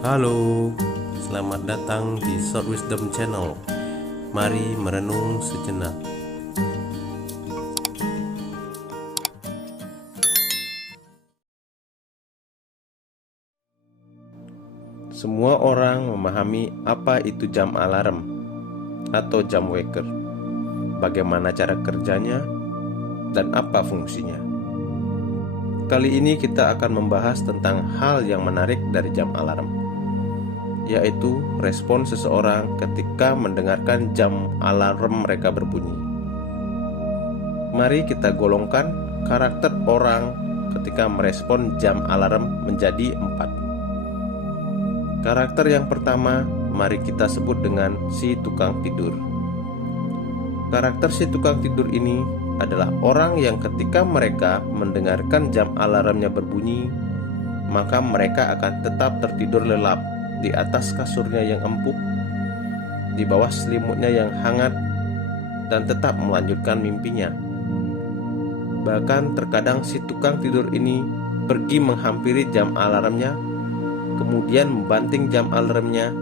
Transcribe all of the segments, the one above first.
Halo, selamat datang di Short Wisdom Channel. Mari merenung sejenak. Semua orang memahami apa itu jam alarm atau jam waker, bagaimana cara kerjanya, dan apa fungsinya. Kali ini kita akan membahas tentang hal yang menarik dari jam alarm, yaitu respon seseorang ketika mendengarkan jam alarm mereka berbunyi. Mari kita golongkan karakter orang ketika merespon jam alarm menjadi 4. Karakter yang pertama, mari kita sebut dengan si tukang tidur. Karakter si tukang tidur ini adalah orang yang ketika mereka mendengarkan jam alarmnya berbunyi, maka mereka akan tetap tertidur lelap di atas kasurnya yang empuk, di bawah selimutnya yang hangat, dan tetap melanjutkan mimpinya. Bahkan terkadang si tukang tidur ini pergi menghampiri jam alarmnya, kemudian membanting jam alarmnya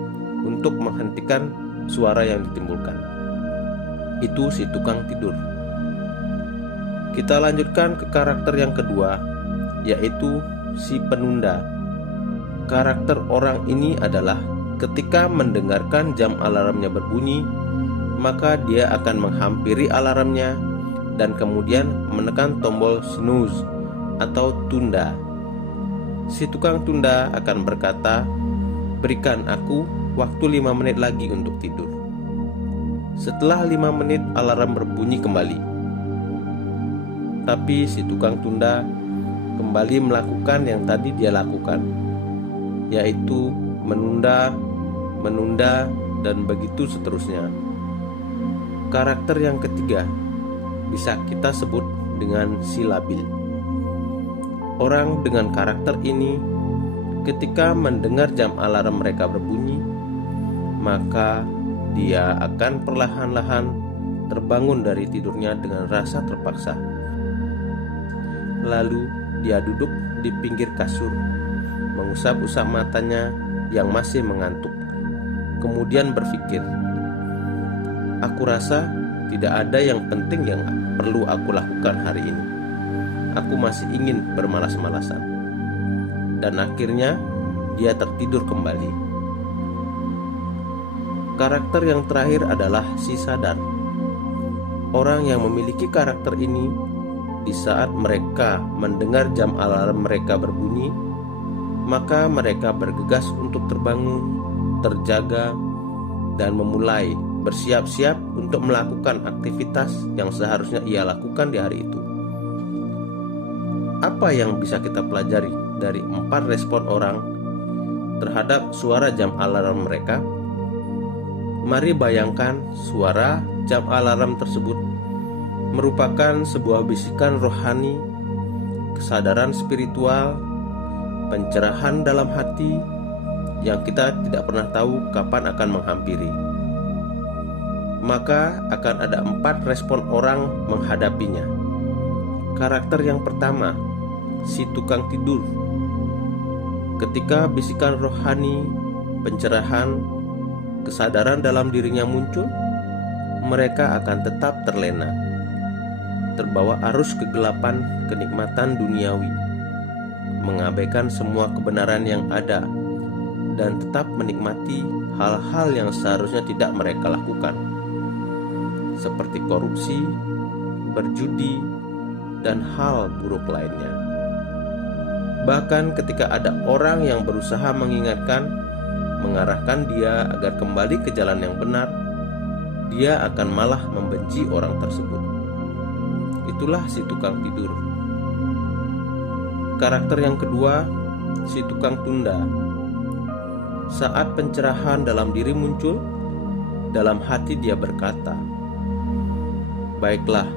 untuk menghentikan suara yang ditimbulkan. Itu si tukang tidur. Kita lanjutkan ke karakter yang kedua, yaitu si penunda. Karakter orang ini adalah ketika mendengarkan jam alarmnya berbunyi, maka dia akan menghampiri alarmnya dan kemudian menekan tombol snooze atau tunda. Si tukang tunda akan berkata, "Berikan aku waktu 5 menit lagi untuk tidur." Setelah 5 menit alarm berbunyi kembali. Tapi si tukang tunda kembali melakukan yang tadi dia lakukan, yaitu menunda, dan begitu seterusnya. Karakter yang ketiga bisa kita sebut dengan si labil. Orang dengan karakter ini ketika mendengar jam alarm mereka berbunyi, maka dia akan perlahan-lahan terbangun dari tidurnya dengan rasa terpaksa. Lalu dia duduk di pinggir kasur, mengusap-usap matanya yang masih mengantuk. Kemudian berpikir, "Aku rasa tidak ada yang penting yang perlu aku lakukan hari ini. Aku masih ingin bermalas-malasan." Dan akhirnya dia tertidur kembali. Karakter yang terakhir adalah si sadar. Orang yang memiliki karakter ini, di saat mereka mendengar jam alarm mereka berbunyi, maka mereka bergegas untuk terbangun, terjaga, dan memulai bersiap-siap untuk melakukan aktivitas yang seharusnya ia lakukan di hari itu. Apa yang bisa kita pelajari dari 4 respon orang terhadap suara jam alarm mereka? Mari bayangkan suara jam alarm tersebut merupakan sebuah bisikan rohani, kesadaran spiritual, pencerahan dalam hati yang kita tidak pernah tahu kapan akan menghampiri. Maka akan ada 4 respon orang menghadapinya. Karakter yang pertama, si tukang tidur. Ketika bisikan rohani, pencerahan, kesadaran dalam dirinya muncul, mereka akan tetap terlena, terbawa arus kegelapan kenikmatan duniawi, mengabaikan semua kebenaran yang ada, dan tetap menikmati hal-hal yang seharusnya tidak mereka lakukan, seperti korupsi, berjudi, dan hal buruk lainnya. Bahkan ketika ada orang yang berusaha mengingatkan, mengarahkan dia agar kembali ke jalan yang benar, dia akan malah membenci orang tersebut. Itulah si tukang tidur. Karakter yang kedua, si tukang tunda. Saat pencerahan dalam diri muncul, dalam hati dia berkata, "Baiklah,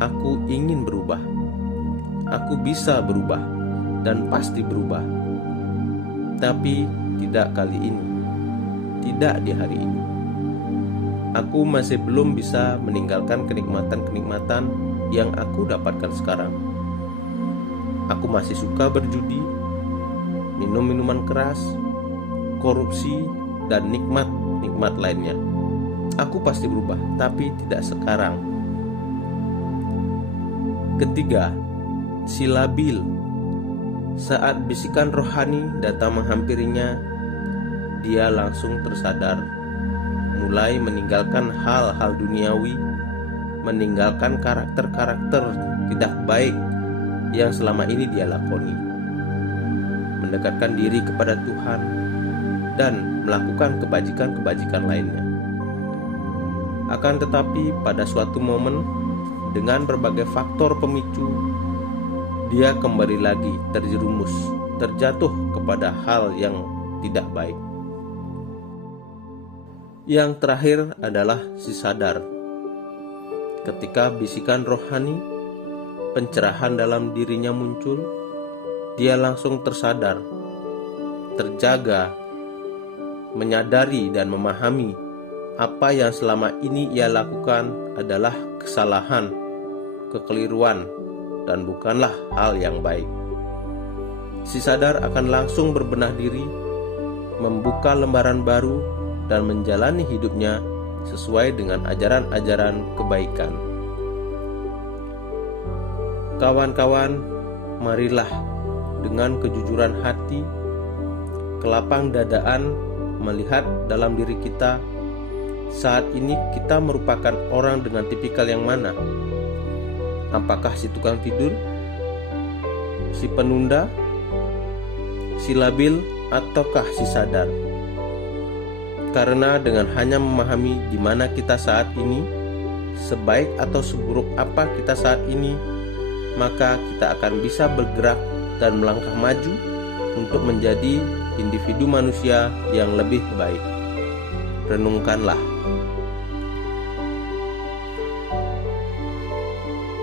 aku ingin berubah. Aku bisa berubah dan pasti berubah. Tapi tidak kali ini, tidak di hari ini. Aku masih belum bisa meninggalkan kenikmatan-kenikmatan yang aku dapatkan sekarang. Aku masih suka berjudi, minum minuman keras, korupsi, dan nikmat-nikmat lainnya. Aku pasti berubah, tapi tidak sekarang. Ketiga, si labil. Saat bisikan rohani datang menghampirinya, dia langsung tersadar, mulai meninggalkan hal-hal duniawi, meninggalkan karakter-karakter tidak baik yang selama ini dia lakoni, mendekatkan diri kepada Tuhan, dan melakukan kebajikan-kebajikan lainnya. Akan tetapi pada suatu momen, dengan berbagai faktor pemicu, dia kembali lagi terjerumus, terjatuh kepada hal yang tidak baik. Yang terakhir adalah si sadar. Ketika bisikan rohani, pencerahan dalam dirinya muncul, dia langsung tersadar, terjaga, menyadari dan memahami apa yang selama ini ia lakukan adalah kesalahan, kekeliruan, dan bukanlah hal yang baik. Si sadar akan langsung berbenah diri, membuka lembaran baru, dan menjalani hidupnya sesuai dengan ajaran-ajaran kebaikan. Kawan-kawan, marilah dengan kejujuran hati, kelapang dadaan melihat dalam diri kita, saat ini kita merupakan orang dengan tipikal yang mana? Apakah si tukang tidur, si penunda, si labil, ataukah si sadar? Karena dengan hanya memahami di mana kita saat ini, sebaik atau seburuk apa kita saat ini, maka kita akan bisa bergerak dan melangkah maju untuk menjadi individu manusia yang lebih baik. Renungkanlah.